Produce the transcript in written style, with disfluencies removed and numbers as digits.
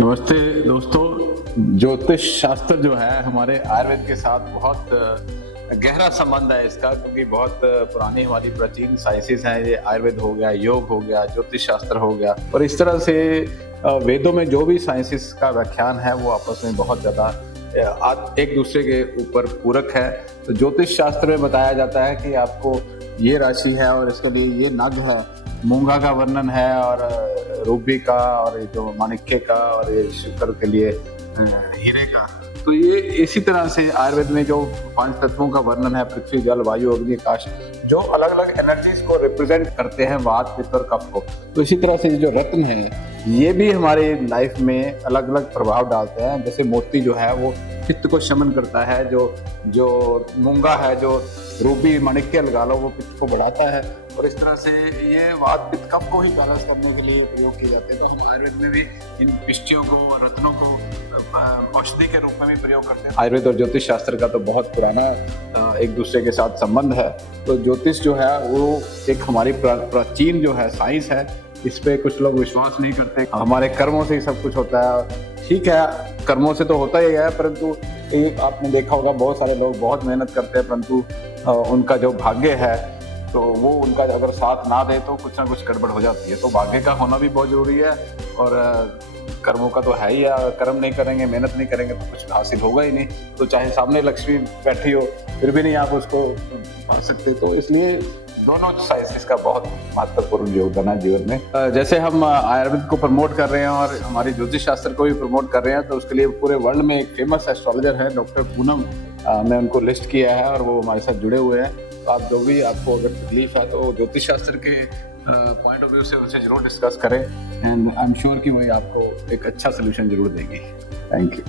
नमस्ते दोस्तों। ज्योतिष शास्त्र जो है हमारे आयुर्वेद के साथ बहुत गहरा संबंध है इसका, क्योंकि बहुत पुरानी हमारी प्राचीन साइंसेस हैं। ये आयुर्वेद हो गया, योग हो गया, ज्योतिष शास्त्र हो गया, और इस तरह से वेदों में जो भी साइंसेस का व्याख्यान है वो आपस में बहुत ज़्यादा एक दूसरे के ऊपर पूरक है। तो ज्योतिष शास्त्र में बताया जाता है कि आपको ये राशि है और इसके लिए ये नग है, मूंगा का वर्णन है, और रूबी का, और ये जो माणिक्य का, और ये शुक्र के लिए हीरे का। तो ये इसी तरह से आयुर्वेद में जो 5 तत्वों का वर्णन है, पृथ्वी, जल, वायु, अग्नि, आकाश, जो अलग अलग एनर्जीज को रिप्रेजेंट करते हैं, वात, पित्त और कफ को। तो इसी तरह से जो रत्न है ये भी हमारे लाइफ में अलग अलग प्रभाव डालते हैं। जैसे मोती जो है वो पित्त को शमन करता है, जो मूंगा है, जो रूबी माणिक्य लगा लो, वो पित्त को बढ़ाता है। और इस तरह से ये वात, पित्त, कफ को ही बैलेंस करने के लिए प्रयोग किए जाते हैं। तो हम आयुर्वेद में भी इन पिष्टियों को और रत्नों को औषधि के रूप में भी प्रयोग करते हैं। आयुर्वेद और ज्योतिष शास्त्र का तो बहुत पुराना एक दूसरे के साथ संबंध है। तो ज्योतिष जो है वो एक हमारी प्राचीन जो है साइंस है। इस पे कुछ लोग विश्वास नहीं करते। हमारे कर्मों से ही सब कुछ होता है। ठीक है, कर्मों से तो होता ही है, परंतु एक आपने देखा होगा बहुत सारे लोग बहुत मेहनत करते हैं, परंतु उनका जो भाग्य है तो वो उनका अगर साथ ना दे तो कुछ ना कुछ गड़बड़ हो जाती है। तो भाग्य का होना भी बहुत जरूरी है, और कर्मों का तो है ही है। कर्म नहीं करेंगे, मेहनत नहीं करेंगे तो कुछ हासिल होगा ही नहीं। तो चाहे सामने लक्ष्मी बैठी हो फिर भी नहीं आप उसको पा सकते। तो इसलिए दोनों साइंसेस का बहुत महत्वपूर्ण योगदान है जीवन में। जैसे हम आयुर्वेद को प्रमोट कर रहे हैं और हमारे ज्योतिष शास्त्र को भी प्रमोट कर रहे हैं, तो उसके लिए पूरे वर्ल्ड में एक फेमस एस्ट्रोलॉजर है डॉक्टर पूनम। मैं उनको लिस्ट किया है और वो हमारे साथ जुड़े हुए हैं। तो आप जो भी आपको अगर तकलीफ है तो ज्योतिष शास्त्र के पॉइंट ऑफ व्यू से उनसे जरूर डिस्कस करें, एंड आई एम श्योर कि वही आपको एक अच्छा सोल्यूशन जरूर देंगी। Thank you.